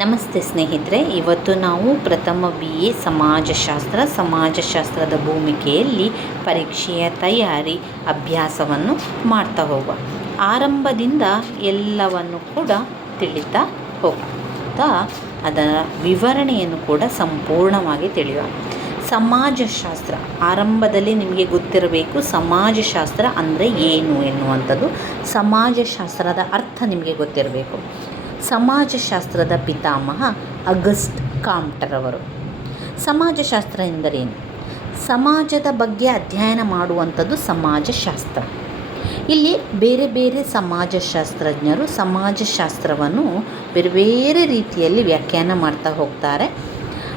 ನಮಸ್ತೆ ಸ್ನೇಹಿತರೆ, ಇವತ್ತು ನಾವು ಪ್ರಥಮ ಬಿ ಎ ಸಮಾಜಶಾಸ್ತ್ರ, ಸಮಾಜಶಾಸ್ತ್ರದ ಭೂಮಿಕೆಯಲ್ಲಿ ಪರೀಕ್ಷೆಯ ತಯಾರಿ ಅಭ್ಯಾಸವನ್ನು ಮಾಡ್ತಾ ಹೋಗುವ. ಆರಂಭದಿಂದ ಎಲ್ಲವನ್ನು ಕೂಡ ತಿಳಿತಾ ಹೋಗ್ತಾ ಅದರ ವಿವರಣೆಯನ್ನು ಕೂಡ ಸಂಪೂರ್ಣವಾಗಿ ತಿಳಿಯುವ. ಸಮಾಜಶಾಸ್ತ್ರ, ಆರಂಭದಲ್ಲಿ ನಿಮಗೆ ಗೊತ್ತಿರಬೇಕು ಸಮಾಜಶಾಸ್ತ್ರ ಅಂದರೆ ಏನು ಎನ್ನುವಂಥದ್ದು. ಸಮಾಜಶಾಸ್ತ್ರದ ಅರ್ಥ ನಿಮಗೆ ಗೊತ್ತಿರಬೇಕು. ಸಮಾಜಶಾಸ್ತ್ರದ ಪಿತಾಮಹ ಅಗಸ್ಟ್ ಕಾಮ್ಟರವರು ಸಮಾಜಶಾಸ್ತ್ರ ಎಂದರೇನು? ಸಮಾಜದ ಬಗ್ಗೆ ಅಧ್ಯಯನ ಮಾಡುವಂಥದ್ದು ಸಮಾಜಶಾಸ್ತ್ರ. ಇಲ್ಲಿ ಬೇರೆ ಬೇರೆ ಸಮಾಜಶಾಸ್ತ್ರಜ್ಞರು ಸಮಾಜಶಾಸ್ತ್ರವನ್ನು ಬೇರೆ ಬೇರೆ ರೀತಿಯಲ್ಲಿ ವ್ಯಾಖ್ಯಾನ ಮಾಡ್ತಾ ಹೋಗ್ತಾರೆ.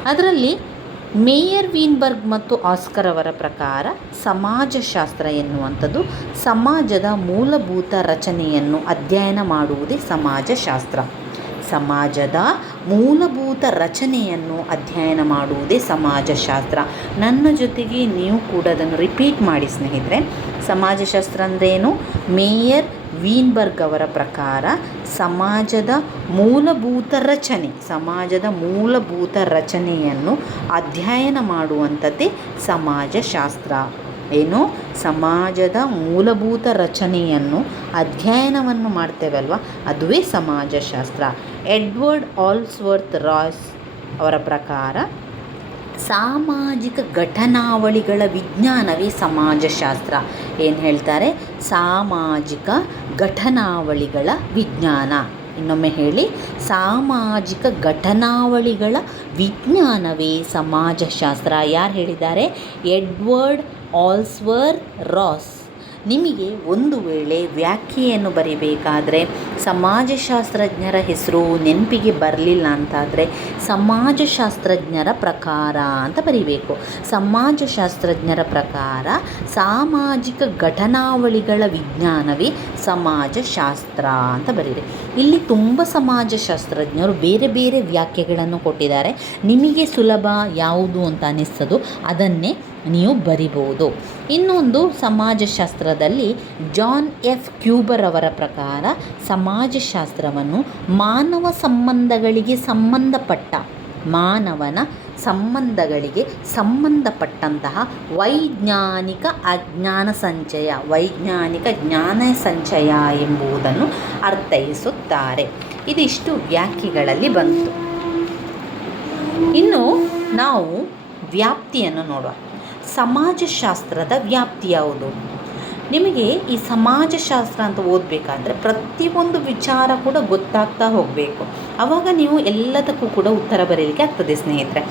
ಅದರಲ್ಲಿ ಮೇಯರ್ ವೀನ್ಬರ್ಗ್ ಮತ್ತು ಆಸ್ಕರ್ ಅವರ ಪ್ರಕಾರ ಸಮಾಜಶಾಸ್ತ್ರ ಎನ್ನುವಂಥದ್ದು ಸಮಾಜದ ಮೂಲಭೂತ ರಚನೆಯನ್ನು ಅಧ್ಯಯನ ಮಾಡುವುದೇ ಸಮಾಜಶಾಸ್ತ್ರ. ಸಮಾಜದ ಮೂಲಭೂತ ರಚನೆಯನ್ನು ಅಧ್ಯಯನ ಮಾಡುವುದೇ ಸಮಾಜಶಾಸ್ತ್ರ. ನನ್ನ ಜೊತೆಗೆ ನೀವು ಕೂಡ ಅದನ್ನು ರಿಪೀಟ್ ಮಾಡಿ ಸ್ನೇಹಿತರೆ. ಸಮಾಜಶಾಸ್ತ್ರ ಅಂದ್ರೇನು? ಮೇಯರ್ ವೀನ್ಬರ್ಗ್ ಅವರ ಪ್ರಕಾರ ಸಮಾಜದ ಮೂಲಭೂತ ರಚನೆ, ಸಮಾಜದ ಮೂಲಭೂತ ರಚನೆಯನ್ನು ಅಧ್ಯಯನ ಮಾಡುವಂಥದ್ದೇ ಸಮಾಜಶಾಸ್ತ್ರ. ಏನು? ಸಮಾಜದ ಮೂಲಭೂತ ರಚನೆಯನ್ನು ಅಧ್ಯಯನವನ್ನು ಮಾಡ್ತೇವಲ್ವ? ಅದುವೇ ಸಮಾಜಶಾಸ್ತ್ರ. ಎಡ್ವರ್ಡ್ ಆಲ್ಸ್ವರ್ತ್ ರಾಯ್ಸ್ ಅವರ ಪ್ರಕಾರ ಸಾಮಾಜಿಕ ಘಟನಾವಳಿಗಳ ವಿಜ್ಞಾನವೇ ಸಮಾಜಶಾಸ್ತ್ರ. ಏನು ಹೇಳ್ತಾರೆ? ಸಾಮಾಜಿಕ ಘಟನಾವಳಿಗಳ ವಿಜ್ಞಾನ. ಇನ್ನೊಮ್ಮೆ ಹೇಳಿ. ಸಾಮಾಜಿಕ ಘಟನಾವಳಿಗಳ ವಿಜ್ಞಾನವೇ ಸಮಾಜಶಾಸ್ತ್ರ. ಯಾರು ಹೇಳಿದ್ದಾರೆ? Edward Alsworth Ross. ನಿಮಗೆ ಒಂದು ವೇಳೆ ವ್ಯಾಖ್ಯೆಯನ್ನು ಬರಿಬೇಕಾದರೆ ಸಮಾಜಶಾಸ್ತ್ರಜ್ಞರ ಹೆಸರು ನೆನಪಿಗೆ ಬರಲಿಲ್ಲ ಅಂತಾದರೆ ಸಮಾಜಶಾಸ್ತ್ರಜ್ಞರ ಪ್ರಕಾರ ಅಂತ ಬರಿಬೇಕು. ಸಮಾಜಶಾಸ್ತ್ರಜ್ಞರ ಪ್ರಕಾರ ಸಾಮಾಜಿಕ ಘಟನಾವಳಿಗಳ ವಿಜ್ಞಾನವೇ ಸಮಾಜಶಾಸ್ತ್ರ ಅಂತ ಬರೀರಿ. ಇಲ್ಲಿ ತುಂಬ ಸಮಾಜಶಾಸ್ತ್ರಜ್ಞರು ಬೇರೆ ಬೇರೆ ವ್ಯಾಖ್ಯೆಗಳನ್ನು ಕೊಟ್ಟಿದ್ದಾರೆ. ನಿಮಗೆ ಸುಲಭ ಯಾವುದು ಅಂತ ಅನ್ನಿಸ್ತದೋ ಅದನ್ನೇ ನೀವು ಬರಿಬೋದು ಇನ್ನೊಂದು ಸಮಾಜಶಾಸ್ತ್ರದಲ್ಲಿ ಜಾನ್ ಎಫ್ ಕ್ಯೂಬರ್ ಅವರ ಪ್ರಕಾರ ಸಮಾಜಶಾಸ್ತ್ರವನ್ನು ಮಾನವ ಸಂಬಂಧಗಳಿಗೆ ಸಂಬಂಧಪಟ್ಟ, ಮಾನವನ ಸಂಬಂಧಗಳಿಗೆ ಸಂಬಂಧಪಟ್ಟಂತಹ ವೈಜ್ಞಾನಿಕ ಅಜ್ಞಾನ ಸಂಚಯ, ವೈಜ್ಞಾನಿಕ ಜ್ಞಾನ ಸಂಚಯ ಎಂಬುದನ್ನು ಅರ್ಥೈಸುತ್ತಾರೆ. ಇದಿಷ್ಟು ವ್ಯಾಖ್ಯೆಗಳಲ್ಲಿ ಬಂತು. ಇನ್ನು ನಾವು ವ್ಯಾಪ್ತಿಯನ್ನು ನೋಡುವ. ಸಮಾಜಶಾಸ್ತ್ರದ ವ್ಯಾಪ್ತಿ ಯಾವುದು? ನಿಮಗೆ ಈ ಸಮಾಜಶಾಸ್ತ್ರ ಅಂತ ಓದಬೇಕಾದ್ರೆ ಪ್ರತಿಯೊಂದು ವಿಚಾರ ಕೂಡ ಗೊತ್ತಾಗ್ತಾ ಹೋಗಬೇಕು. ಆವಾಗ ನೀವು ಎಲ್ಲದಕ್ಕೂ ಕೂಡ ಉತ್ತರ ಬರೀಲಿಕ್ಕೆ ಆಗ್ತದೆ ಸ್ನೇಹಿತರೆ.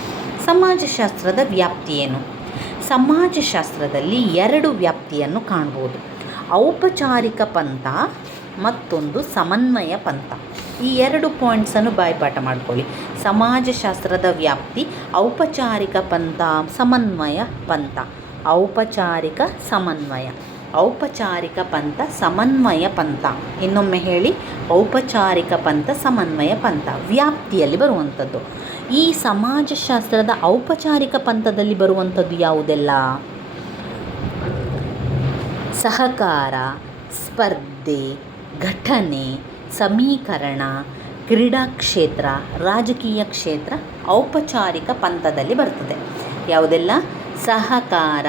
ಸಮಾಜಶಾಸ್ತ್ರದ ವ್ಯಾಪ್ತಿ ಏನು? ಸಮಾಜಶಾಸ್ತ್ರದಲ್ಲಿ ಎರಡು ವ್ಯಾಪ್ತಿಯನ್ನು ಕಾಣ್ಬೋದು. ಔಪಚಾರಿಕ ಪಂಥ ಮತ್ತೊಂದು ಸಮನ್ವಯ ಪಂಥ. ಈ ಎರಡು ಪಾಯಿಂಟ್ಸನ್ನು ಬಾಯ್ಪಾಠ ಮಾಡ್ಕೊಳ್ಳಿ. ಸಮಾಜಶಾಸ್ತ್ರದ ವ್ಯಾಪ್ತಿ, ಔಪಚಾರಿಕ ಪಂಥ, ಸಮನ್ವಯ ಪಂಥ. ಔಪಚಾರಿಕ ಸಮನ್ವಯ. ಔಪಚಾರಿಕ ಪಂಥ, ಸಮನ್ವಯ ಪಂಥ. ಇನ್ನೊಮ್ಮೆ ಹೇಳಿ, ಔಪಚಾರಿಕ ಪಂಥ, ಸಮನ್ವಯ ಪಂಥ. ವ್ಯಾಪ್ತಿಯಲ್ಲಿ ಬರುವಂಥದ್ದು. ಈ ಸಮಾಜಶಾಸ್ತ್ರದ ಔಪಚಾರಿಕ ಪಂಥದಲ್ಲಿ ಬರುವಂಥದ್ದು ಯಾವುದೆಲ್ಲ? ಸಹಕಾರ, ಸ್ಪರ್ಧೆ, ಘಟನೆ, ಸಮೀಕರಣ ಕ್ರೀಡಾ ಕ್ಷೇತ್ರ ರಾಜಕೀಯ ಕ್ಷೇತ್ರ ಔಪಚಾರಿಕ ಪಂಥದಲ್ಲಿ ಬರ್ತದೆ. ಯಾವುದೆಲ್ಲ? ಸಹಕಾರ.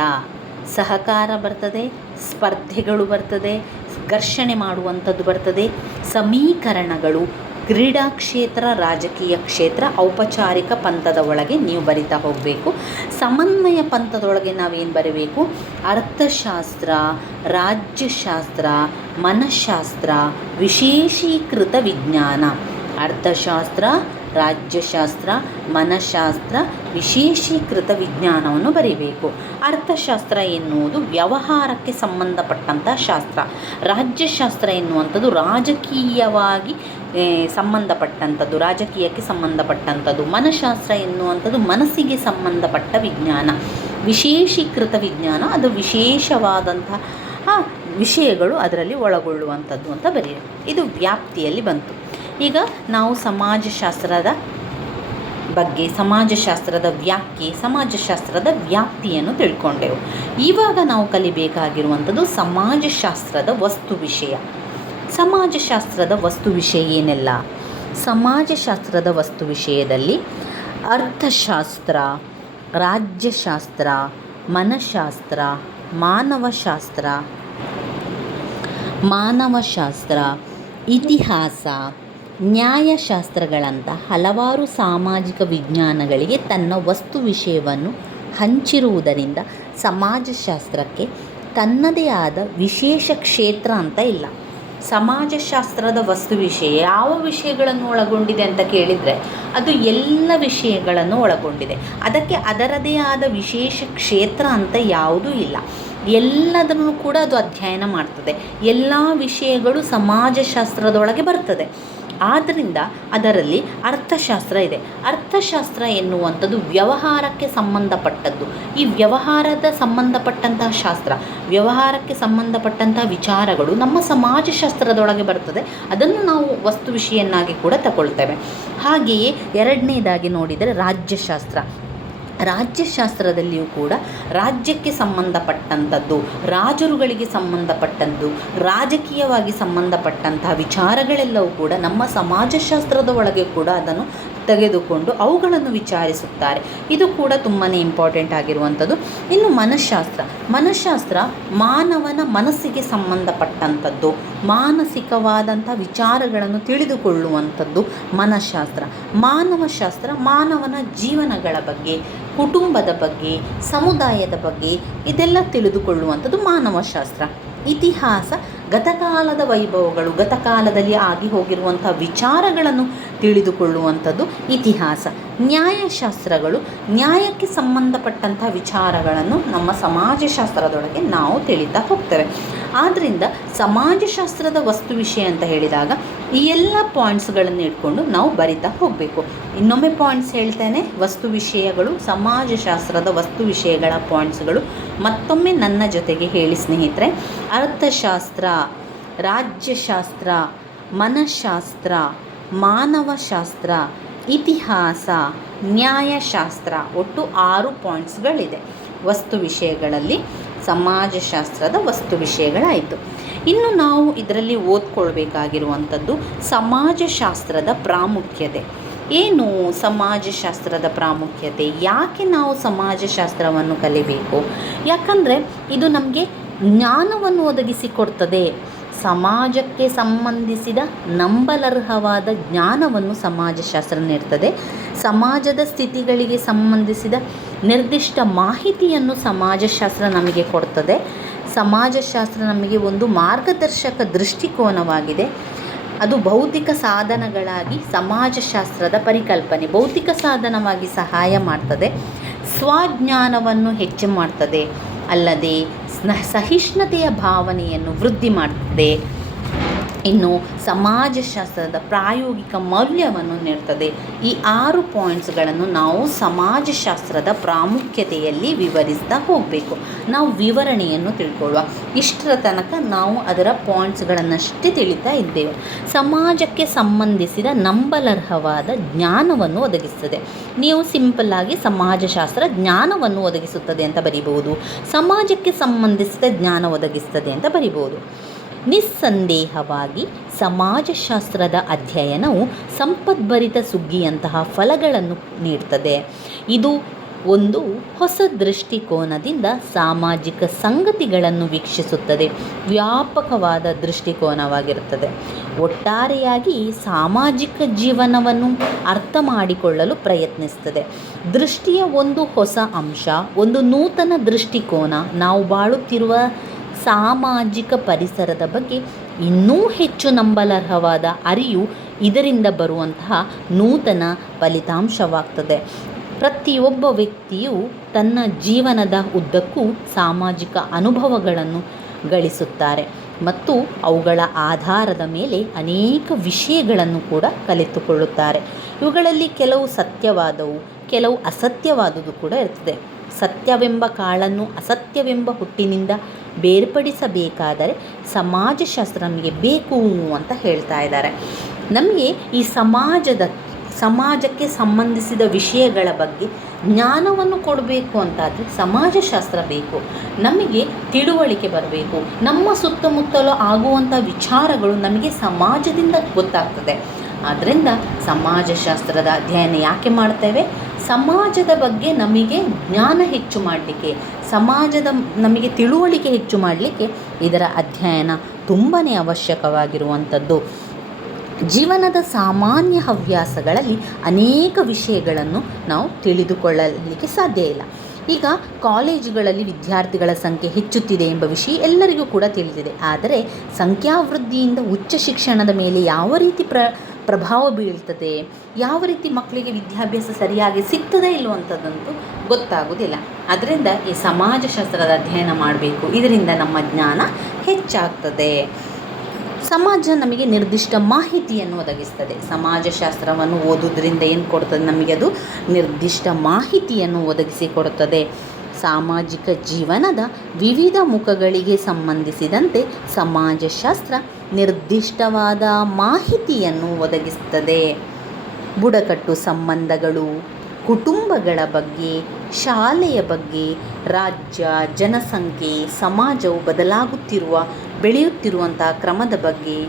ಸಹಕಾರ ಬರ್ತದೆ, ಸ್ಪರ್ಧೆಗಳು ಬರ್ತದೆ, ಘರ್ಷಣೆ ಮಾಡುವಂಥದ್ದು ಬರ್ತದೆ. ಸಮೀಕರಣಗಳು ಕ್ರೀಡಾ ಕ್ಷೇತ್ರ ರಾಜಕೀಯ ಕ್ಷೇತ್ರ ಔಪಚಾರಿಕ ಪಂಥದ ಒಳಗೆ ನೀವು ಬರಿತಾ ಹೋಗಬೇಕು. ಸಮನ್ವಯ ಪಂಥದೊಳಗೆ ನಾವೇನು ಬರಬೇಕು? ಅರ್ಥಶಾಸ್ತ್ರ, ರಾಜ್ಯಶಾಸ್ತ್ರ, ಮನಃಶಾಸ್ತ್ರ, ವಿಶೇಷೀಕೃತ ವಿಜ್ಞಾನ. ಅರ್ಥಶಾಸ್ತ್ರ, ರಾಜ್ಯಶಾಸ್ತ್ರ, ಮನಃಶಾಸ್ತ್ರ, ವಿಶೇಷೀಕೃತ ವಿಜ್ಞಾನವನ್ನು ಬರೀಬೇಕು. ಅರ್ಥಶಾಸ್ತ್ರ ಎನ್ನುವುದು ವ್ಯವಹಾರಕ್ಕೆ ಸಂಬಂಧಪಟ್ಟಂಥ ಶಾಸ್ತ್ರ. ರಾಜ್ಯಶಾಸ್ತ್ರ ಎನ್ನುವಂಥದ್ದು ರಾಜಕೀಯವಾಗಿ ಸಂಬಂಧಪಟ್ಟಂಥದ್ದು, ರಾಜಕೀಯಕ್ಕೆ ಸಂಬಂಧಪಟ್ಟಂಥದ್ದು. ಮನಃಶಾಸ್ತ್ರ ಎನ್ನುವಂಥದ್ದು ಮನಸ್ಸಿಗೆ ಸಂಬಂಧಪಟ್ಟ ವಿಜ್ಞಾನ. ವಿಶೇಷೀಕೃತ ವಿಜ್ಞಾನ, ಅದು ವಿಶೇಷವಾದಂತಹ ವಿಷಯಗಳು ಅದರಲ್ಲಿ ಒಳಗೊಳ್ಳುವಂಥದ್ದು ಅಂತ ಬರೆಯಿರಿ ಇದು ವ್ಯಾಪ್ತಿಯಲ್ಲಿ ಬಂತು. ಈಗ ನಾವು ಸಮಾಜಶಾಸ್ತ್ರದ ಬಗ್ಗೆ, ಸಮಾಜಶಾಸ್ತ್ರದ ವ್ಯಾಖ್ಯೆ, ಸಮಾಜಶಾಸ್ತ್ರದ ವ್ಯಾಪ್ತಿಯನ್ನು ತಿಳ್ಕೊಂಡೆವು. ಇವಾಗ ನಾವು ಕಲಿಬೇಕಾಗಿರುವಂಥದ್ದು ಸಮಾಜಶಾಸ್ತ್ರದ ವಸ್ತು ವಿಷಯ. ಸಮಾಜಶಾಸ್ತ್ರದ ವಸ್ತು ವಿಷಯ ಏನೆಲ್ಲ? ಸಮಾಜಶಾಸ್ತ್ರದ ವಸ್ತು ವಿಷಯದಲ್ಲಿ ಅರ್ಥಶಾಸ್ತ್ರ, ರಾಜ್ಯಶಾಸ್ತ್ರ, ಮನಃಶಾಸ್ತ್ರ, ಮಾನವಶಾಸ್ತ್ರ ಮಾನವಶಾಸ್ತ್ರ, ಇತಿಹಾಸ ನ್ಯಾಯಶಾಸ್ತ್ರಗಳಂಥ ಹಲವಾರು ಸಾಮಾಜಿಕ ವಿಜ್ಞಾನಗಳಿಗೆ ತನ್ನ ವಸ್ತು ವಿಷಯವನ್ನು ಹಂಚಿರುವುದರಿಂದ ಸಮಾಜಶಾಸ್ತ್ರಕ್ಕೆ ತನ್ನದೇ ಆದ ವಿಶೇಷ ಕ್ಷೇತ್ರ ಅಂತ ಇಲ್ಲ. ಸಮಾಜಶಾಸ್ತ್ರದ ವಸ್ತು ವಿಷಯ ಯಾವ ವಿಷಯಗಳನ್ನು ಒಳಗೊಂಡಿದೆ ಅಂತ ಕೇಳಿದರೆ ಅದು ಎಲ್ಲ ವಿಷಯಗಳನ್ನು ಒಳಗೊಂಡಿದೆ. ಅದಕ್ಕೆ ಅದರದೇ ಆದ ವಿಶೇಷ ಕ್ಷೇತ್ರ ಅಂತ ಯಾವುದೂ ಇಲ್ಲ. ಎಲ್ಲದನ್ನು ಕೂಡ ಅದು ಅಧ್ಯಯನ ಮಾಡ್ತದೆ. ಎಲ್ಲ ವಿಷಯಗಳು ಸಮಾಜಶಾಸ್ತ್ರದೊಳಗೆ ಬರ್ತದೆ. ಆದ್ದರಿಂದ ಅದರಲ್ಲಿ ಅರ್ಥಶಾಸ್ತ್ರ ಇದೆ. ಅರ್ಥಶಾಸ್ತ್ರ ಎನ್ನುವಂಥದ್ದು ವ್ಯವಹಾರಕ್ಕೆ ಸಂಬಂಧಪಟ್ಟದ್ದು. ಈ ವ್ಯವಹಾರದ ಸಂಬಂಧಪಟ್ಟಂತಹ ಶಾಸ್ತ್ರ, ವ್ಯವಹಾರಕ್ಕೆ ಸಂಬಂಧಪಟ್ಟಂತಹ ವಿಚಾರಗಳು ನಮ್ಮ ಸಮಾಜಶಾಸ್ತ್ರದೊಳಗೆ ಬರ್ತದೆ. ಅದನ್ನು ನಾವು ವಸ್ತು ವಿಷಯನ್ನಾಗಿ ಕೂಡ ತಗೊಳ್ತೇವೆ. ಹಾಗೆಯೇ ಎರಡನೇದಾಗಿ ನೋಡಿದರೆ ರಾಜ್ಯಶಾಸ್ತ್ರ. ರಾಜ್ಯಶಾಸ್ತ್ರದಲ್ಲಿಯೂ ಕೂಡ ರಾಜ್ಯಕ್ಕೆ ಸಂಬಂಧಪಟ್ಟಂಥದ್ದು, ರಾಜರುಗಳಿಗೆ ಸಂಬಂಧಪಟ್ಟದ್ದು ರಾಜಕೀಯವಾಗಿ ಸಂಬಂಧಪಟ್ಟಂತಹ ವಿಚಾರಗಳೆಲ್ಲವೂ ಕೂಡ ನಮ್ಮ ಸಮಾಜಶಾಸ್ತ್ರದ ಒಳಗೆ ಕೂಡ ಅದನ್ನು ತೆಗೆದುಕೊಂಡು ಅವುಗಳನ್ನು ವಿಚಾರಿಸುತ್ತಾರೆ. ಇದು ಕೂಡ ತುಂಬಾ ಇಂಪಾರ್ಟೆಂಟ್ ಆಗಿರುವಂಥದ್ದು. ಇನ್ನು ಮನಃಶಾಸ್ತ್ರ. ಮನಃಶಾಸ್ತ್ರ ಮಾನವನ ಮನಸ್ಸಿಗೆ ಸಂಬಂಧಪಟ್ಟಂಥದ್ದು, ಮಾನಸಿಕವಾದಂಥ ವಿಚಾರಗಳನ್ನು ತಿಳಿದುಕೊಳ್ಳುವಂಥದ್ದು ಮನಃಶಾಸ್ತ್ರ. ಮಾನವಶಾಸ್ತ್ರ ಮಾನವನ ಜೀವನಗಳ ಬಗ್ಗೆ ಕುಟುಂಬದ ಬಗ್ಗೆ, ಸಮುದಾಯದ ಬಗ್ಗೆ ಇದೆಲ್ಲ ತಿಳಿದುಕೊಳ್ಳುವಂಥದ್ದು ಮಾನವಶಾಸ್ತ್ರ. ಇತಿಹಾಸ ಗತಕಾಲದ ವೈಭವಗಳು, ಗತಕಾಲದಲ್ಲಿ ಆಗಿ ಹೋಗಿರುವಂಥ ವಿಚಾರಗಳನ್ನು ತಿಳಿದುಕೊಳ್ಳುವಂಥದ್ದು ಇತಿಹಾಸ. ನ್ಯಾಯಶಾಸ್ತ್ರಗಳು, ನ್ಯಾಯಕ್ಕೆ ಸಂಬಂಧಪಟ್ಟಂಥ ವಿಚಾರಗಳನ್ನು ನಮ್ಮ ಸಮಾಜಶಾಸ್ತ್ರದೊಳಗೆ ನಾವು ತಿಳಿತಾ ಹೋಗ್ತೇವೆ. ಆದ್ದರಿಂದ ಸಮಾಜಶಾಸ್ತ್ರದ ವಸ್ತು ವಿಷಯ ಅಂತ ಹೇಳಿದಾಗ ಈ ಎಲ್ಲ ಪಾಯಿಂಟ್ಸ್ಗಳನ್ನು ಇಟ್ಕೊಂಡು ನಾವು ಬರಿತಾ ಹೋಗಬೇಕು. ಇನ್ನೊಮ್ಮೆ ಪಾಯಿಂಟ್ಸ್ ಹೇಳ್ತೇನೆ. ವಸ್ತು ವಿಷಯಗಳು, ಸಮಾಜಶಾಸ್ತ್ರದ ವಸ್ತು ವಿಷಯಗಳ ಪಾಯಿಂಟ್ಸ್ಗಳು ಮತ್ತೊಮ್ಮೆ ನನ್ನ ಜೊತೆಗೆ ಹೇಳಿ ಸ್ನೇಹಿತರೆ. ಅರ್ಥಶಾಸ್ತ್ರ, ರಾಜ್ಯಶಾಸ್ತ್ರ, ಮನಃಶಾಸ್ತ್ರ, ಮಾನವಶಾಸ್ತ್ರ, ಇತಿಹಾಸ, ನ್ಯಾಯಶಾಸ್ತ್ರ ಒಟ್ಟು ಆರು ಪಾಯಿಂಟ್ಸ್ಗಳಿದೆ ವಸ್ತು ವಿಷಯಗಳಲ್ಲಿ ಸಮಾಜಶಾಸ್ತ್ರದ ವಸ್ತು ವಿಷಯಗಳಾಯಿತು. ಇನ್ನು ನಾವು ಇದರಲ್ಲಿ ಓದ್ಕೊಳ್ಬೇಕಾಗಿರುವಂಥದ್ದು ಸಮಾಜಶಾಸ್ತ್ರದ ಪ್ರಾಮುಖ್ಯತೆ. ಏನು ಸಮಾಜಶಾಸ್ತ್ರದ ಪ್ರಾಮುಖ್ಯತೆ? ಯಾಕೆ ನಾವು ಸಮಾಜಶಾಸ್ತ್ರವನ್ನು ಕಲಿಬೇಕು? ಯಾಕಂದರೆ ಇದು ನಮಗೆ ಜ್ಞಾನವನ್ನು ಒದಗಿಸಿಕೊಡ್ತದೆ. ಸಮಾಜಕ್ಕೆ ಸಂಬಂಧಿಸಿದ ನಂಬಲರ್ಹವಾದ ಜ್ಞಾನವನ್ನು ಸಮಾಜಶಾಸ್ತ್ರ ನೀಡ್ತದೆ. ಸಮಾಜದ ಸ್ಥಿತಿಗಳಿಗೆ ಸಂಬಂಧಿಸಿದ ನಿರ್ದಿಷ್ಟ ಮಾಹಿತಿಯನ್ನು ಸಮಾಜಶಾಸ್ತ್ರ ನಮಗೆ ಕೊಡ್ತದೆ. ಸಮಾಜಶಾಸ್ತ್ರ ನಮಗೆ ಒಂದು ಮಾರ್ಗದರ್ಶಕ ದೃಷ್ಟಿಕೋನವಾಗಿದೆ. ಅದು ಭೌತಿಕ ಸಾಧನಗಳಾಗಿ ಸಮಾಜಶಾಸ್ತ್ರದ ಪರಿಕಲ್ಪನೆ, ಭೌತಿಕ ಸಾಧನವಾಗಿ ಸಹಾಯ ಮಾಡ್ತದೆ. ಸ್ವಜ್ಞಾನವನ್ನು ಹೆಚ್ಚು ಮಾಡ್ತದೆ. ಅಲ್ಲದೆ ಸಹಿಷ್ಣುತೆಯ ಭಾವನೆಯನ್ನು ವೃದ್ಧಿ ಮಾಡ್ತದೆ. ಇನ್ನು ಸಮಾಜಶಾಸ್ತ್ರದ ಪ್ರಾಯೋಗಿಕ ಮೌಲ್ಯವನ್ನು ನೀಡ್ತದೆ. ಈ ಆರು ಪಾಯಿಂಟ್ಸ್ಗಳನ್ನು ನಾವು ಸಮಾಜಶಾಸ್ತ್ರದ ಪ್ರಾಮುಖ್ಯತೆಯಲ್ಲಿ ವಿವರಿಸ್ತಾ ಹೋಗಬೇಕು. ನಾವು ವಿವರಣೆಯನ್ನು ತಿಳ್ಕೊಳ್ಳುವ. ಇಷ್ಟರ ತನಕ ನಾವು ಅದರ ಪಾಯಿಂಟ್ಸ್ಗಳನ್ನಷ್ಟೇ ತಿಳಿತಾ ಇದ್ದೇವೆ. ಸಮಾಜಕ್ಕೆ ಸಂಬಂಧಿಸಿದ ನಂಬಲರ್ಹವಾದ ಜ್ಞಾನವನ್ನು ಒದಗಿಸ್ತದೆ. ನೀವು ಸಿಂಪಲ್ಲಾಗಿ ಸಮಾಜಶಾಸ್ತ್ರ ಜ್ಞಾನವನ್ನು ಒದಗಿಸುತ್ತದೆ ಅಂತ ಬರಿಬಹುದು. ಸಮಾಜಕ್ಕೆ ಸಂಬಂಧಿಸಿದ ಜ್ಞಾನ ಒದಗಿಸ್ತದೆ ಅಂತ ಬರಿಬಹುದು. ನಿಸ್ಸಂದೇಹವಾಗಿ ಸಮಾಜಶಾಸ್ತ್ರದ ಅಧ್ಯಯನವು ಸಂಪದ್ಭರಿತ ಸುಗ್ಗಿಯಂತಹ ಫಲಗಳನ್ನು ನೀಡ್ತದೆ. ಇದು ಒಂದು ಹೊಸ ದೃಷ್ಟಿಕೋನದಿಂದ ಸಾಮಾಜಿಕ ಸಂಗತಿಗಳನ್ನು ವೀಕ್ಷಿಸುತ್ತದೆ. ವ್ಯಾಪಕವಾದ ದೃಷ್ಟಿಕೋನವಾಗಿರುತ್ತದೆ. ಒಟ್ಟಾರೆಯಾಗಿ ಸಾಮಾಜಿಕ ಜೀವನವನ್ನು ಅರ್ಥ ಮಾಡಿಕೊಳ್ಳಲು ಪ್ರಯತ್ನಿಸ್ತದೆ. ದೃಷ್ಟಿಯ ಒಂದು ಹೊಸ ಅಂಶ, ಒಂದು ನೂತನ ದೃಷ್ಟಿಕೋನ ನಾವು ಬಾಳುತ್ತಿರುವ ಸಾಮಾಜಿಕ ಪರಿಸರದ ಬಗ್ಗೆ ಇನ್ನೂ ಹೆಚ್ಚು ನಂಬಲರ್ಹವಾದ ಅರಿವು ಇದರಿಂದ ಬರುವಂತಹ ನೂತನ ಫಲಿತಾಂಶವಾಗ್ತದೆ. ಪ್ರತಿಯೊಬ್ಬ ವ್ಯಕ್ತಿಯು ತನ್ನ ಜೀವನದ ಉದ್ದಕ್ಕೂ ಸಾಮಾಜಿಕ ಅನುಭವಗಳನ್ನು ಗಳಿಸುತ್ತಾರೆ ಮತ್ತು ಅವುಗಳ ಆಧಾರದ ಮೇಲೆ ಅನೇಕ ವಿಷಯಗಳನ್ನು ಕೂಡ ಕಲಿತುಕೊಳ್ಳುತ್ತಾರೆ. ಇವುಗಳಲ್ಲಿ ಕೆಲವು ಸತ್ಯವಾದವು, ಕೆಲವು ಅಸತ್ಯವಾದುದು ಕೂಡ ಇರ್ತದೆ. ಸತ್ಯವೆಂಬ ಕಾಳನ್ನು ಅಸತ್ಯವೆಂಬ ಹುಟ್ಟಿನಿಂದ ಬೇರ್ಪಡಿಸಬೇಕಾದರೆ ಸಮಾಜಶಾಸ್ತ್ರ ನಮಗೆ ಬೇಕು ಅಂತ ಹೇಳ್ತಾ ಇದ್ದಾರೆ. ನಮಗೆ ಈ ಸಮಾಜದ, ಸಮಾಜಕ್ಕೆ ಸಂಬಂಧಿಸಿದ ವಿಷಯಗಳ ಬಗ್ಗೆ ಜ್ಞಾನವನ್ನು ಕೊಡಬೇಕು ಅಂತಾದರೆ ಸಮಾಜಶಾಸ್ತ್ರ ಬೇಕು. ನಮಗೆ ತಿಳುವಳಿಕೆ ಬರಬೇಕು. ನಮ್ಮ ಸುತ್ತಮುತ್ತಲು ಆಗುವಂಥ ವಿಚಾರಗಳು ನಮಗೆ ಸಮಾಜದಿಂದ ಗೊತ್ತಾಗ್ತದೆ. ಆದ್ದರಿಂದ ಸಮಾಜಶಾಸ್ತ್ರದ ಅಧ್ಯಯನ ಯಾಕೆ ಮಾಡ್ತೇವೆ? ಸಮಾಜದ ಬಗ್ಗೆ ನಮಗೆ ಜ್ಞಾನ ಹೆಚ್ಚು ಮಾಡಲಿಕ್ಕೆ, ಸಮಾಜದ ನಮಗೆ ತಿಳುವಳಿಕೆ ಹೆಚ್ಚು ಮಾಡಲಿಕ್ಕೆ ಇದರ ಅಧ್ಯಯನ ತುಂಬಾ ಅವಶ್ಯಕವಾಗಿರುವಂಥದ್ದು. ಜೀವನದ ಸಾಮಾನ್ಯ ಹವ್ಯಾಸಗಳಲ್ಲಿ ಅನೇಕ ವಿಷಯಗಳನ್ನು ನಾವು ತಿಳಿದುಕೊಳ್ಳಲಿಕ್ಕೆ ಸಾಧ್ಯ ಇಲ್ಲ. ಈಗ ಕಾಲೇಜುಗಳಲ್ಲಿ ವಿದ್ಯಾರ್ಥಿಗಳ ಸಂಖ್ಯೆ ಹೆಚ್ಚುತ್ತಿದೆ ಎಂಬ ವಿಷಯ ಎಲ್ಲರಿಗೂ ಕೂಡ ತಿಳಿದಿದೆ. ಆದರೆ ಸಂಖ್ಯಾವೃದ್ಧಿಯಿಂದ ಉಚ್ಚ ಶಿಕ್ಷಣದ ಮೇಲೆ ಯಾವ ರೀತಿ ಪ್ರ ಪ್ರಭಾವ ಬೀಳ್ತದೆ, ಯಾವ ರೀತಿ ಮಕ್ಕಳಿಗೆ ವಿದ್ಯಾಭ್ಯಾಸ ಸರಿಯಾಗಿ ಸಿಗ್ತದೆ ಇಲ್ಲವಂಥದ್ದಂತೂ ಗೊತ್ತಾಗೋದಿಲ್ಲ. ಅದರಿಂದ ಈ ಸಮಾಜಶಾಸ್ತ್ರದ ಅಧ್ಯಯನ ಮಾಡಬೇಕು. ಇದರಿಂದ ನಮ್ಮ ಜ್ಞಾನ ಹೆಚ್ಚಾಗ್ತದೆ. ಸಮಾಜ ನಮಗೆ ನಿರ್ದಿಷ್ಟ ಮಾಹಿತಿಯನ್ನು ಒದಗಿಸ್ತದೆ. ಸಮಾಜಶಾಸ್ತ್ರವನ್ನು ಓದೋದ್ರಿಂದ ಏನು ಕೊಡ್ತದೆ? ನಮಗೆ ಅದು ನಿರ್ದಿಷ್ಟ ಮಾಹಿತಿಯನ್ನು ಒದಗಿಸಿ ಕೊಡುತ್ತದೆ ಸಾಮಾಜಿಕ ಜೀವನದ ವಿವಿಧ ಮುಖಗಳಿಗೆ ಸಂಬಂಧಿಸಿದಂತೆ ಸಮಾಜಶಾಸ್ತ್ರ ನಿರ್ದಿಷ್ಟವಾದ ಮಾಹಿತಿಯನ್ನು ಒದಗಿಸುತ್ತದೆ. ಬುಡಕಟ್ಟು ಸಂಬಂಧಗಳು, ಕುಟುಂಬಗಳ ಬಗ್ಗೆ, ಶಾಲೆಯ ಬಗ್ಗೆ, ರಾಜ್ಯ, ಜನಸಂಖ್ಯೆ, ಸಮಾಜವು ಬದಲಾಗುತ್ತಿರುವ ಬೆಳೆಯುತ್ತಿರುವಂಥ ಕ್ರಮದ ಬಗ್ಗೆ,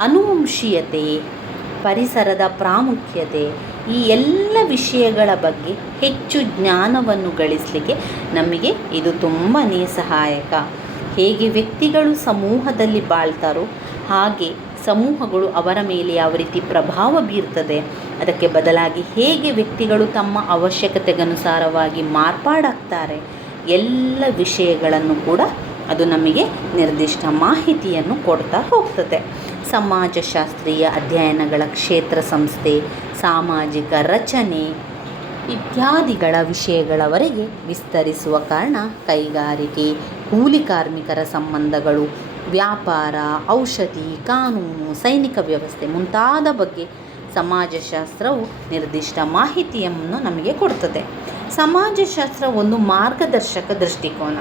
ಅನುವಂಶೀಯತೆ, ಪರಿಸರದ ಪ್ರಾಮುಖ್ಯತೆ, ಈ ಎಲ್ಲ ವಿಷಯಗಳ ಬಗ್ಗೆ ಹೆಚ್ಚು ಜ್ಞಾನವನ್ನು ಗಳಿಸಲಿಕ್ಕೆ ನಮಗೆ ಇದು ತುಂಬಾ ಸಹಾಯಕ. ಹೇಗೆ ವ್ಯಕ್ತಿಗಳು ಸಮೂಹದಲ್ಲಿ ಬಾಳ್ತಾರೋ ಹಾಗೆ ಸಮೂಹಗಳು ಅವರ ಮೇಲೆ ಯಾವ ರೀತಿ ಪ್ರಭಾವ ಬೀರ್ತದೆ, ಅದಕ್ಕೆ ಬದಲಾಗಿ ಹೇಗೆ ವ್ಯಕ್ತಿಗಳು ತಮ್ಮ ಅವಶ್ಯಕತೆಗನುಸಾರವಾಗಿ ಮಾರ್ಪಾಡಾಗ್ತಾರೆ, ಎಲ್ಲ ವಿಷಯಗಳನ್ನು ಕೂಡ ಅದು ನಮಗೆ ನಿರ್ದಿಷ್ಟ ಮಾಹಿತಿಯನ್ನು ಕೊಡ್ತಾ ಹೋಗ್ತದೆ. ಸಮಾಜಶಾಸ್ತ್ರೀಯ ಅಧ್ಯಯನಗಳ ಕ್ಷೇತ್ರ ಸಂಸ್ಥೆ, ಸಾಮಾಜಿಕ ರಚನೆ ಇತ್ಯಾದಿಗಳ ವಿಷಯಗಳವರೆಗೆ ವಿಸ್ತರಿಸುವ ಕಾರಣ ಕೈಗಾರಿಕೆ ಕೂಲಿ ಕಾರ್ಮಿಕರ ಸಂಬಂಧಗಳು, ವ್ಯಾಪಾರ, ಔಷಧಿ, ಕಾನೂನು, ಸೈನಿಕ ವ್ಯವಸ್ಥೆ ಮುಂತಾದ ಬಗ್ಗೆ ಸಮಾಜಶಾಸ್ತ್ರವು ನಿರ್ದಿಷ್ಟ ಮಾಹಿತಿಯನ್ನು ನಮಗೆ ಕೊಡ್ತದೆ. ಸಮಾಜಶಾಸ್ತ್ರ ಒಂದು ಮಾರ್ಗದರ್ಶಕ ದೃಷ್ಟಿಕೋನ.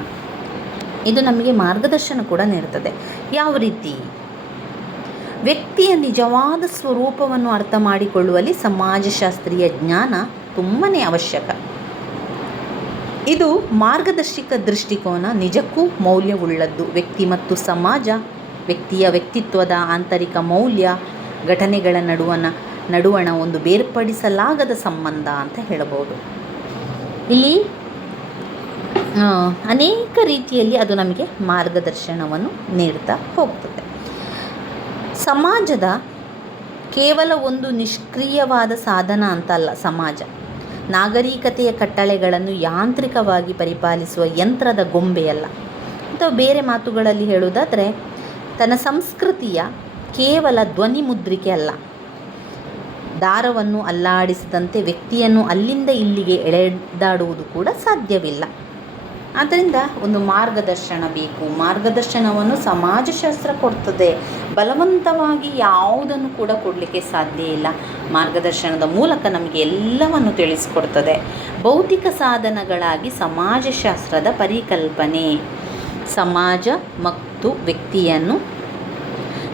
ಇದು ನಮಗೆ ಮಾರ್ಗದರ್ಶನ ಕೂಡ ನೀಡುತ್ತದೆ ಯಾವ ರೀತಿ? ವ್ಯಕ್ತಿಯ ನಿಜವಾದ ಸ್ವರೂಪವನ್ನು ಅರ್ಥ ಮಾಡಿಕೊಳ್ಳುವಲ್ಲಿ ಸಮಾಜಶಾಸ್ತ್ರೀಯ ಜ್ಞಾನ ತುಂಬನೇ ಅವಶ್ಯಕ. ಇದು ಮಾರ್ಗದರ್ಶಕ ದೃಷ್ಟಿಕೋನ ನಿಜಕ್ಕೂ ಮೌಲ್ಯವುಳ್ಳದ್ದು. ವ್ಯಕ್ತಿ ಮತ್ತು ಸಮಾಜ, ವ್ಯಕ್ತಿಯ ವ್ಯಕ್ತಿತ್ವದ ಆಂತರಿಕ ಮೌಲ್ಯ, ಘಟನೆಗಳ ನಡುವಣ ನಡುವಣ ಒಂದು ಬೇರ್ಪಡಿಸಲಾಗದ ಸಂಬಂಧ ಅಂತ ಹೇಳಬಹುದು. ಇಲ್ಲಿ ಅನೇಕ ರೀತಿಯಲ್ಲಿ ಅದು ನಮಗೆ ಮಾರ್ಗದರ್ಶನವನ್ನು ನೀಡ್ತಾ ಹೋಗ್ತದೆ. ಸಮಾಜದ ಕೇವಲ ಒಂದು ನಿಷ್ಕ್ರಿಯವಾದ ಸಾಧನ ಅಂತಲ್ಲ ಸಮಾಜ. ನಾಗರಿಕತೆಯ ಕಟ್ಟಳೆಗಳನ್ನು ಯಾಂತ್ರಿಕವಾಗಿ ಪರಿಪಾಲಿಸುವ ಯಂತ್ರದ ಗೊಂಬೆಯಲ್ಲ. ಅಥವಾ ಬೇರೆ ಮಾತುಗಳಲ್ಲಿ ಹೇಳುವುದಾದರೆ, ತನ್ನ ಸಂಸ್ಕೃತಿಯ ಕೇವಲ ಧ್ವನಿ ಮುದ್ರಿಕೆ ಅಲ್ಲ. ದಾರವನ್ನು ಅಲ್ಲಾಡಿಸಿದಂತೆ ವ್ಯಕ್ತಿಯನ್ನು ಅಲ್ಲಿಂದ ಇಲ್ಲಿಗೆ ಎಳೆದಾಡುವುದು ಕೂಡ ಸಾಧ್ಯವಿಲ್ಲ. ಆದ್ದರಿಂದ ಒಂದು ಮಾರ್ಗದರ್ಶನ ಬೇಕು. ಮಾರ್ಗದರ್ಶನವನ್ನು ಸಮಾಜಶಾಸ್ತ್ರ ಕೊಡ್ತದೆ. ಬಲವಂತವಾಗಿ ಯಾವುದನ್ನು ಕೂಡ ಕೊಡಲಿಕ್ಕೆ ಸಾಧ್ಯ ಇಲ್ಲ. ಮಾರ್ಗದರ್ಶನದ ಮೂಲಕ ನಮಗೆ ಎಲ್ಲವನ್ನು ತಿಳಿಸಿಕೊಡ್ತದೆ. ಭೌತಿಕ ಸಾಧನಗಳಾಗಿ ಸಮಾಜಶಾಸ್ತ್ರದ ಪರಿಕಲ್ಪನೆ. ಸಮಾಜ ಮತ್ತು ವ್ಯಕ್ತಿಯನ್ನು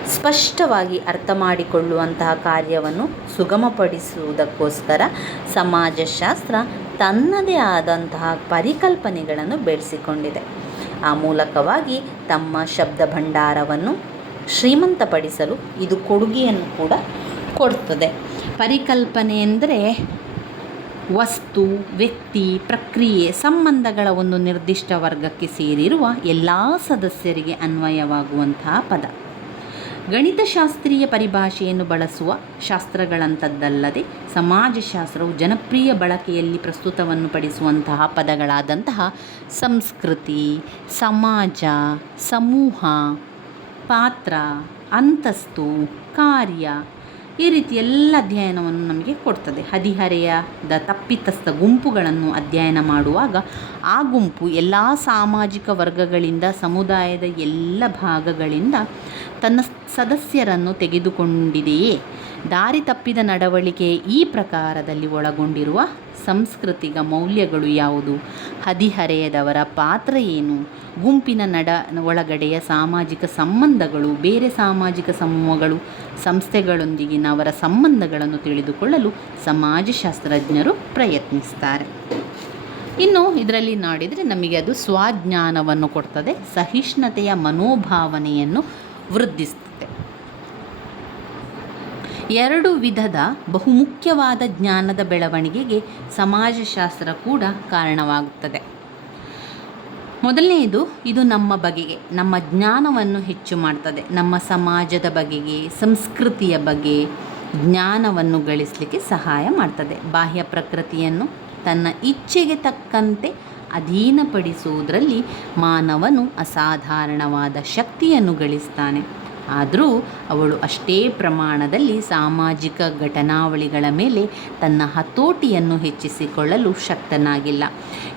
ಸ್ಪಷ್ಟವಾಗಿ ಅರ್ಥ ಮಾಡಿಕೊಳ್ಳುವಂತಹ ಕಾರ್ಯವನ್ನು ಸುಗಮಪಡಿಸುವುದಕ್ಕೋಸ್ಕರ ಸಮಾಜಶಾಸ್ತ್ರ ತನ್ನದೇ ಆದಂತಹ ಪರಿಕಲ್ಪನೆಗಳನ್ನು ಬೆಳೆಸಿಕೊಂಡಿದೆ. ಆ ಮೂಲಕವಾಗಿ ತಮ್ಮ ಶಬ್ದ ಭಂಡಾರವನ್ನು ಶ್ರೀಮಂತಪಡಿಸಲು ಇದು ಕೊಡುಗೆಯನ್ನು ಕೂಡ ಕೊಡ್ತದೆ. ಪರಿಕಲ್ಪನೆ ಎಂದರೆ ವಸ್ತು, ವ್ಯಕ್ತಿ, ಪ್ರಕ್ರಿಯೆ, ಸಂಬಂಧಗಳ ಒಂದು ನಿರ್ದಿಷ್ಟ ವರ್ಗಕ್ಕೆ ಸೇರಿರುವ ಎಲ್ಲ ಸದಸ್ಯರಿಗೆ ಅನ್ವಯವಾಗುವಂತಹ ಪದ. ಗಣಿತಶಾಸ್ತ್ರೀಯ ಪರಿಭಾಷೆಯನ್ನು ಬಳಸುವ ಶಾಸ್ತ್ರಗಳಂಥದ್ದಲ್ಲದೆ ಸಮಾಜಶಾಸ್ತ್ರವು ಜನಪ್ರಿಯ ಬಳಕೆಯಲ್ಲಿ ಪ್ರಸ್ತುತವನ್ನು ಪಡಿಸುವಂತಹ ಪದಗಳಾದಂತಹ ಸಂಸ್ಕೃತಿ, ಸಮಾಜ, ಸಮೂಹ, ಪಾತ್ರ, ಅಂತಸ್ತು, ಕಾರ್ಯ ಈ ರೀತಿ ಎಲ್ಲ ಅಧ್ಯಯನವನ್ನು ನಮಗೆ ಕೊಡ್ತದೆ. ಹದಿಹರೆಯದ ತಪ್ಪಿತಸ್ಥ ಗುಂಪುಗಳನ್ನು ಅಧ್ಯಯನ ಮಾಡುವಾಗ ಆ ಗುಂಪು ಎಲ್ಲ ಸಾಮಾಜಿಕ ವರ್ಗಗಳಿಂದ, ಸಮುದಾಯದ ಎಲ್ಲ ಭಾಗಗಳಿಂದ ತನ್ನ ಸದಸ್ಯರನ್ನು ತೆಗೆದುಕೊಂಡಿದೆಯೇ? ದಾರಿ ತಪ್ಪಿದ ನಡವಳಿಕೆ ಈ ಪ್ರಕಾರದಲ್ಲಿ ಒಳಗೊಂಡಿರುವ ಸಾಂಸ್ಕೃತಿಕ ಮೌಲ್ಯಗಳು ಯಾವುದು? ಹದಿಹರೆಯದವರ ಪಾತ್ರ ಏನು? ಗುಂಪಿನ ನಡ ಒಳಗಡೆಯ ಸಾಮಾಜಿಕ ಸಂಬಂಧಗಳು, ಬೇರೆ ಸಾಮಾಜಿಕ ಸಮೂಹಗಳು, ಸಂಸ್ಥೆಗಳೊಂದಿಗಿನ ಅವರ ಸಂಬಂಧಗಳನ್ನು ತಿಳಿದುಕೊಳ್ಳಲು ಸಮಾಜಶಾಸ್ತ್ರಜ್ಞರು ಪ್ರಯತ್ನಿಸ್ತಾರೆ. ಇನ್ನು ಇದರಲ್ಲಿ ನೋಡಿದರೆ ನಮಗೆ ಅದು ಸ್ವಾಜ್ಞಾನವನ್ನು ಕೊಡ್ತದೆ, ಸಹಿಷ್ಣುತೆಯ ಮನೋಭಾವನೆಯನ್ನು ವೃದ್ಧಿಸ್ತದೆ ಎರಡು ವಿಧದ ಬಹುಮುಖ್ಯವಾದ ಜ್ಞಾನದ ಬೆಳವಣಿಗೆಗೆ ಸಮಾಜಶಾಸ್ತ್ರ ಕೂಡ ಕಾರಣವಾಗುತ್ತದೆ. ಮೊದಲನೆಯದು, ಇದು ನಮ್ಮ ಬಗೆಗೆ, ನಮ್ಮ ಜ್ಞಾನವನ್ನು ಹೆಚ್ಚು ಮಾಡ್ತದೆ. ನಮ್ಮ ಸಮಾಜದ ಬಗೆಗೆ, ಸಂಸ್ಕೃತಿಯ ಬಗ್ಗೆ ಜ್ಞಾನವನ್ನು ಗಳಿಸಲಿಕ್ಕೆ ಸಹಾಯ ಮಾಡ್ತದೆ. ಬಾಹ್ಯ ಪ್ರಕೃತಿಯನ್ನು ತನ್ನ ಇಚ್ಛೆಗೆ ತಕ್ಕಂತೆ ಅಧೀನಪಡಿಸುವುದರಲ್ಲಿ ಮಾನವನು ಅಸಾಧಾರಣವಾದ ಶಕ್ತಿಯನ್ನು ಗಳಿಸ್ತಾನೆ. ಆದರೂ ಅವಳು ಅಷ್ಟೇ ಪ್ರಮಾಣದಲ್ಲಿ ಸಾಮಾಜಿಕ ಘಟನಾವಳಿಗಳ ಮೇಲೆ ತನ್ನ ಹತೋಟಿಯನ್ನು ಹೆಚ್ಚಿಸಿಕೊಳ್ಳಲು ಶಕ್ತನಾಗಿಲ್ಲ.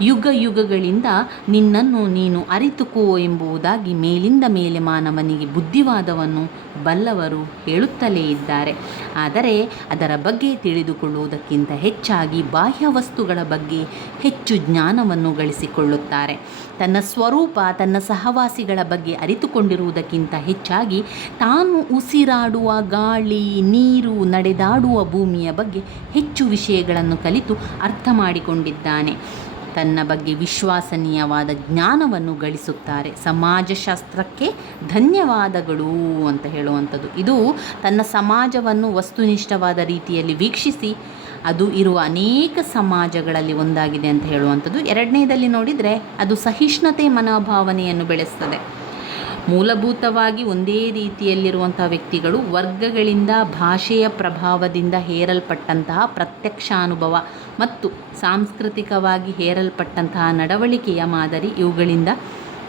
ಯುಗ ಯುಗಗಳಿಂದ ನಿನ್ನನ್ನು ನೀನು ಅರಿತುಕೋ ಎಂಬುದಾಗಿ ಮೇಲಿಂದ ಮೇಲೆ ಮಾನವನಿಗೆ ಬುದ್ಧಿವಾದವನ್ನು ಬಲ್ಲವರು ಹೇಳುತ್ತಲೇ ಇದ್ದಾರೆ. ಆದರೆ ಅದರ ಬಗ್ಗೆ ತಿಳಿದುಕೊಳ್ಳುವುದಕ್ಕಿಂತ ಹೆಚ್ಚಾಗಿ ಬಾಹ್ಯ ವಸ್ತುಗಳ ಬಗ್ಗೆ ಹೆಚ್ಚು ಜ್ಞಾನವನ್ನು ಗಳಿಸಿಕೊಳ್ಳುತ್ತಾರೆ. ತನ್ನ ಸ್ವರೂಪ, ತನ್ನ ಸಹವಾಸಿಗಳ ಬಗ್ಗೆ ಅರಿತುಕೊಂಡಿರುವುದಕ್ಕಿಂತ ಹೆಚ್ಚಾಗಿ ತಾನು ಉಸಿರಾಡುವ ಗಾಳಿ, ನೀರು, ನಡೆದಾಡುವ ಭೂಮಿಯ ಬಗ್ಗೆ ಹೆಚ್ಚು ವಿಷಯಗಳನ್ನು ಕಲಿತು ಅರ್ಥ ಮಾಡಿಕೊಂಡಿದ್ದಾನೆ. ತನ್ನ ಬಗ್ಗೆ ವಿಶ್ವಾಸನೀಯವಾದ ಜ್ಞಾನವನ್ನು ಗಳಿಸುತ್ತಾರೆ. ಸಮಾಜಶಾಸ್ತ್ರಕ್ಕೆ ಧನ್ಯವಾದಗಳು ಅಂತ ಹೇಳುವಂಥದ್ದು. ಇದು ತನ್ನ ಸಮಾಜವನ್ನು ವಸ್ತುನಿಷ್ಠವಾದ ರೀತಿಯಲ್ಲಿ ವೀಕ್ಷಿಸಿ ಅದು ಇರುವ ಅನೇಕ ಸಮಾಜಗಳಲ್ಲಿ ಒಂದಾಗಿದೆ ಅಂತ ಹೇಳುವಂಥದ್ದು. ಎರಡನೇದಲ್ಲಿ ನೋಡಿದರೆ ಅದು ಸಹಿಷ್ಣುತೆ ಮನೋಭಾವನೆಯನ್ನು ಬೆಳೆಸ್ತದೆ. ಮೂಲಭೂತವಾಗಿ ಒಂದೇ ರೀತಿಯಲ್ಲಿರುವಂಥ ವ್ಯಕ್ತಿಗಳು ವರ್ಗಗಳಿಂದ ಭಾಷೆಯ ಪ್ರಭಾವದಿಂದ ಹೇರಲ್ಪಟ್ಟಂತಹ ಪ್ರತ್ಯಕ್ಷಾನುಭವ ಮತ್ತು ಸಾಂಸ್ಕೃತಿಕವಾಗಿ ಹೇರಲ್ಪಟ್ಟಂತಹ ನಡವಳಿಕೆಯ ಮಾದರಿ ಇವುಗಳಿಂದ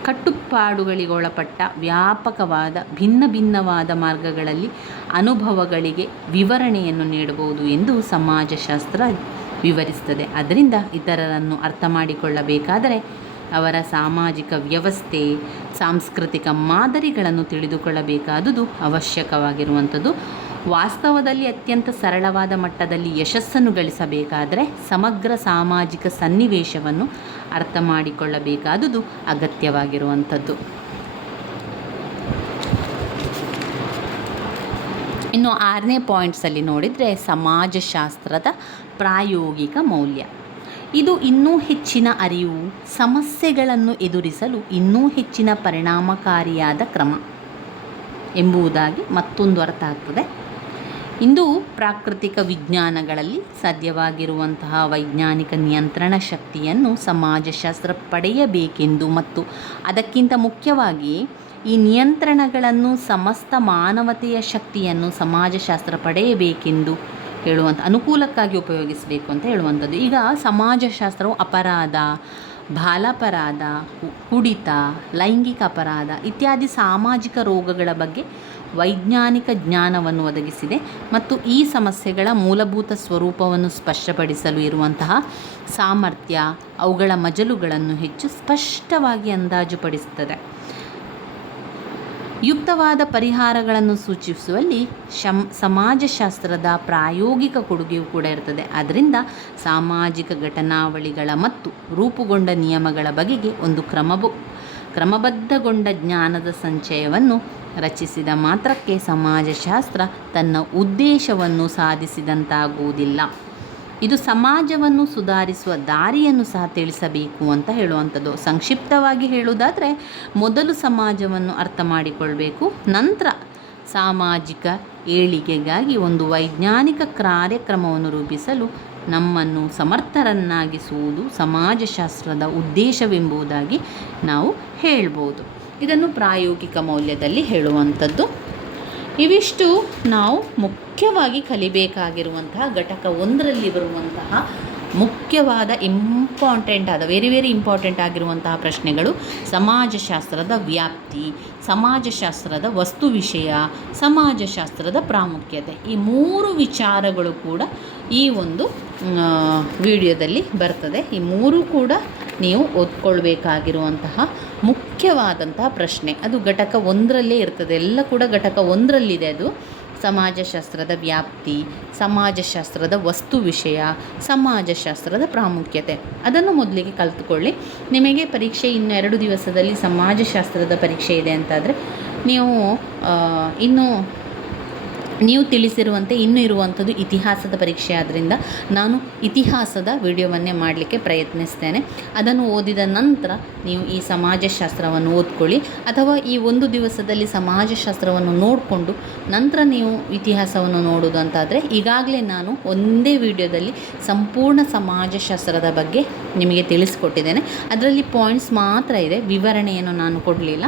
ಕಟ್ಟುಪಾಡುಗಳಿಗೊಳಪಟ್ಟ ವ್ಯಾಪಕವಾದ ಭಿನ್ನ ಭಿನ್ನವಾದ ಮಾರ್ಗಗಳಲ್ಲಿ ಅನುಭವಗಳಿಗೆ ವಿವರಣೆಯನ್ನು ನೀಡಬಹುದು ಎಂದು ಸಮಾಜಶಾಸ್ತ್ರ ವಿವರಿಸ್ತದೆ ಅದರಿಂದ ಇತರರನ್ನು ಅರ್ಥ ಮಾಡಿಕೊಳ್ಳಬೇಕಾದರೆ ಅವರ ಸಾಮಾಜಿಕ ವ್ಯವಸ್ಥೆ, ಸಾಂಸ್ಕೃತಿಕ ಮಾದರಿಗಳನ್ನು ತಿಳಿದುಕೊಳ್ಳಬೇಕಾದುದು ಅವಶ್ಯಕವಾಗಿರುವಂಥದ್ದು. ವಾಸ್ತವದಲ್ಲಿ ಅತ್ಯಂತ ಸರಳವಾದ ಮಟ್ಟದಲ್ಲಿ ಯಶಸ್ಸನ್ನು ಗಳಿಸಬೇಕಾದರೆ ಸಮಗ್ರ ಸಾಮಾಜಿಕ ಸನ್ನಿವೇಶವನ್ನು ಅರ್ಥ ಮಾಡಿಕೊಳ್ಳಬೇಕಾದುದು ಅಗತ್ಯವಾಗಿರುವಂಥದ್ದು. ಇನ್ನು ಆರನೇ ಪಾಯಿಂಟ್ಸಲ್ಲಿ ನೋಡಿದರೆ ಸಮಾಜಶಾಸ್ತ್ರದ ಪ್ರಾಯೋಗಿಕ ಮೌಲ್ಯ. ಇದು ಇನ್ನೂ ಹೆಚ್ಚಿನ ಅರಿವು, ಸಮಸ್ಯೆಗಳನ್ನು ಎದುರಿಸಲು ಇನ್ನೂ ಹೆಚ್ಚಿನ ಪರಿಣಾಮಕಾರಿಯಾದ ಕ್ರಮ ಎಂಬುದಾಗಿ ಮತ್ತೊಂದು ಅರ್ಥ ಆಗ್ತದೆ. ಇಂದು ಪ್ರಾಕೃತಿಕ ವಿಜ್ಞಾನಗಳಲ್ಲಿ ಸಾಧ್ಯವಾಗಿರುವಂತಹ ವೈಜ್ಞಾನಿಕ ನಿಯಂತ್ರಣ ಶಕ್ತಿಯನ್ನು ಸಮಾಜಶಾಸ್ತ್ರ ಪಡೆಯಬೇಕೆಂದು ಮತ್ತು ಅದಕ್ಕಿಂತ ಮುಖ್ಯವಾಗಿ ಈ ನಿಯಂತ್ರಣಗಳನ್ನು ಸಮಸ್ತ ಮಾನವತೆಯ ಶಕ್ತಿಯನ್ನು ಸಮಾಜಶಾಸ್ತ್ರ ಪಡೆಯಬೇಕೆಂದು ಹೇಳುವಂಥ ಅನುಕೂಲಕ್ಕಾಗಿ ಉಪಯೋಗಿಸಬೇಕು ಅಂತ ಹೇಳುವಂಥದ್ದು. ಈಗ ಸಮಾಜಶಾಸ್ತ್ರವು ಅಪರಾಧ, ಬಾಲಾಪರಾಧ, ಕುಡಿತ, ಲೈಂಗಿಕ ಅಪರಾಧ ಇತ್ಯಾದಿ ಸಾಮಾಜಿಕ ರೋಗಗಳ ಬಗ್ಗೆ ವೈಜ್ಞಾನಿಕ ಜ್ಞಾನವನ್ನು ಒದಗಿಸಿದೆ ಮತ್ತು ಈ ಸಮಸ್ಯೆಗಳ ಮೂಲಭೂತ ಸ್ವರೂಪವನ್ನು ಸ್ಪಷ್ಟಪಡಿಸಲು ಇರುವಂತಹ ಸಾಮರ್ಥ್ಯ, ಅವುಗಳ ಮಜಲುಗಳನ್ನು ಹೆಚ್ಚು ಸ್ಪಷ್ಟವಾಗಿ ಅಂದಾಜುಪಡಿಸುತ್ತದೆ ಯುಕ್ತವಾದ ಪರಿಹಾರಗಳನ್ನು ಸೂಚಿಸುವಲ್ಲಿ ಶಮ್ ಸಮಾಜಶಾಸ್ತ್ರದ ಪ್ರಾಯೋಗಿಕ ಕೊಡುಗೆಯೂ ಕೂಡ ಇರ್ತದೆ. ಅದರಿಂದ ಸಾಮಾಜಿಕ ಘಟನಾವಳಿಗಳ ಮತ್ತು ರೂಪುಗೊಂಡ ನಿಯಮಗಳ ಬಗೆಗೆ ಒಂದು ಕ್ರಮಬು ಕ್ರಮಬದ್ಧಗೊಂಡ ಜ್ಞಾನದ ಸಂಚಯವನ್ನು ರಚಿಸಿದ ಮಾತ್ರಕ್ಕೆ ಸಮಾಜಶಾಸ್ತ್ರ ತನ್ನ ಉದ್ದೇಶವನ್ನು ಸಾಧಿಸಿದಂತಾಗುವುದಿಲ್ಲ. ಇದು ಸಮಾಜವನ್ನು ಸುಧಾರಿಸುವ ದಾರಿಯನ್ನು ಸಹ ತಿಳಿಸಬೇಕು ಅಂತ ಹೇಳುವಂಥದ್ದು. ಸಂಕ್ಷಿಪ್ತವಾಗಿ ಹೇಳುವುದಾದರೆ, ಮೊದಲು ಸಮಾಜವನ್ನು ಅರ್ಥ ಮಾಡಿಕೊಳ್ಬೇಕು, ನಂತರ ಸಾಮಾಜಿಕ ಏಳಿಗೆಗಾಗಿ ಒಂದು ವೈಜ್ಞಾನಿಕ ಕಾರ್ಯಕ್ರಮವನ್ನು ರೂಪಿಸಲು ನಮ್ಮನ್ನು ಸಮರ್ಥರನ್ನಾಗಿಸುವುದು ಸಮಾಜಶಾಸ್ತ್ರದ ಉದ್ದೇಶವೆಂಬುದಾಗಿ ನಾವು ಹೇಳ್ಬೋದು. ಇದನ್ನು ಪ್ರಾಯೋಗಿಕ ಮೌಲ್ಯದಲ್ಲಿ ಹೇಳುವಂಥದ್ದು. ಇವಿಷ್ಟು ನಾವು ಮುಖ್ಯವಾಗಿ ಕಲಿಬೇಕಾಗಿರುವಂತಹ ಘಟಕ ಒಂದರಲ್ಲಿ ಬರುವಂತಹ ಮುಖ್ಯವಾದ ಇಂಪಾರ್ಟೆಂಟ್ ಆದ ವೆರಿ ವೆರಿ ಇಂಪಾರ್ಟೆಂಟ್ ಆಗಿರುವಂತಹ ಪ್ರಶ್ನೆಗಳು ಸಮಾಜಶಾಸ್ತ್ರದ ವ್ಯಾಪ್ತಿ, ಸಮಾಜಶಾಸ್ತ್ರದ ವಸ್ತು ವಿಷಯ, ಸಮಾಜಶಾಸ್ತ್ರದ ಪ್ರಾಮುಖ್ಯತೆ. ಈ ಮೂರು ವಿಚಾರಗಳು ಕೂಡ ಈ ಒಂದು ವಿಡಿಯೋದಲ್ಲಿ ಬರ್ತದೆ. ಈ ಮೂರು ಕೂಡ ನೀವು ಓದ್ಕೊಳ್ಬೇಕಾಗಿರುವಂತಹ ಮುಖ್ಯವಾದಂತಹ ಪ್ರಶ್ನೆ. ಅದು ಘಟಕ ಒಂದರಲ್ಲೇ ಇರ್ತದೆ. ಎಲ್ಲ ಕೂಡ ಘಟಕ ಒಂದರಲ್ಲಿದೆ ಅದು. ಸಮಾಜಶಾಸ್ತ್ರದ ವ್ಯಾಪ್ತಿ, ಸಮಾಜಶಾಸ್ತ್ರದ ವಸ್ತು ವಿಷಯ, ಸಮಾಜಶಾಸ್ತ್ರದ ಪ್ರಾಮುಖ್ಯತೆ. ಅದನ್ನು ಮೊದಲಿಗೆ ಕಲಿತುಕೊಳ್ಳಿ. ನಿಮಗೆ ಪರೀಕ್ಷೆ ಇನ್ನು ಎರಡು ದಿವಸದಲ್ಲಿ ಸಮಾಜಶಾಸ್ತ್ರದ ಪರೀಕ್ಷೆ ಇದೆ ಅಂತಾದರೆ, ನೀವು ಇನ್ನೂ ನೀವು ತಿಳಿಸಿರುವಂತೆ ಇನ್ನೂ ಇರುವಂಥದ್ದು ಇತಿಹಾಸದ ಪರೀಕ್ಷೆ ಆದ್ದರಿಂದ ನಾನು ಇತಿಹಾಸದ ವಿಡಿಯೋವನ್ನೇ ಮಾಡಲಿಕ್ಕೆ ಪ್ರಯತ್ನಿಸ್ತೇನೆ. ಅದನ್ನು ಓದಿದ ನಂತರ ನೀವು ಈ ಸಮಾಜಶಾಸ್ತ್ರವನ್ನು ಓದ್ಕೊಳ್ಳಿ ಅಥವಾ ಈ ಒಂದು ದಿವಸದಲ್ಲಿ ಸಮಾಜಶಾಸ್ತ್ರವನ್ನು ನೋಡಿಕೊಂಡು ನಂತರ ನೀವು ಇತಿಹಾಸವನ್ನು ನೋಡೋದು ಅಂತಾದರೆ ಈಗಾಗಲೇ ನಾನು ಒಂದೇ ವಿಡಿಯೋದಲ್ಲಿ ಸಂಪೂರ್ಣ ಸಮಾಜಶಾಸ್ತ್ರದ ಬಗ್ಗೆ ನಿಮಗೆ ತಿಳಿಸ್ಕೊಟ್ಟಿದ್ದೇನೆ. ಅದರಲ್ಲಿ ಪಾಯಿಂಟ್ಸ್ ಮಾತ್ರ ಇದೆ. ವಿವರಣೆಯನ್ನು ನಾನು ಕೊಡಲಿಲ್ಲ.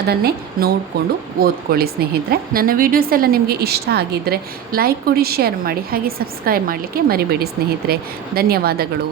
ಅದನ್ನೇ ನೋಡಿಕೊಂಡು ಓದ್ಕೊಳ್ಳಿ, ಸ್ನೇಹಿತರೆ. ನನ್ನ ವೀಡಿಯೋಸ್ ಎಲ್ಲ ನಿಮಗೆ ಇಷ್ಟ ಆಗಿದ್ದರೆ ಲೈಕ್ ಕೊಡಿ ಶೇರ್ ಮಾಡಿ, ಹಾಗೆ ಸಬ್ಸ್ಕ್ರೈಬ್ ಮಾಡಲಿಕ್ಕೆ ಮರಿಬೇಡಿ, ಸ್ನೇಹಿತರೆ. ಧನ್ಯವಾದಗಳು.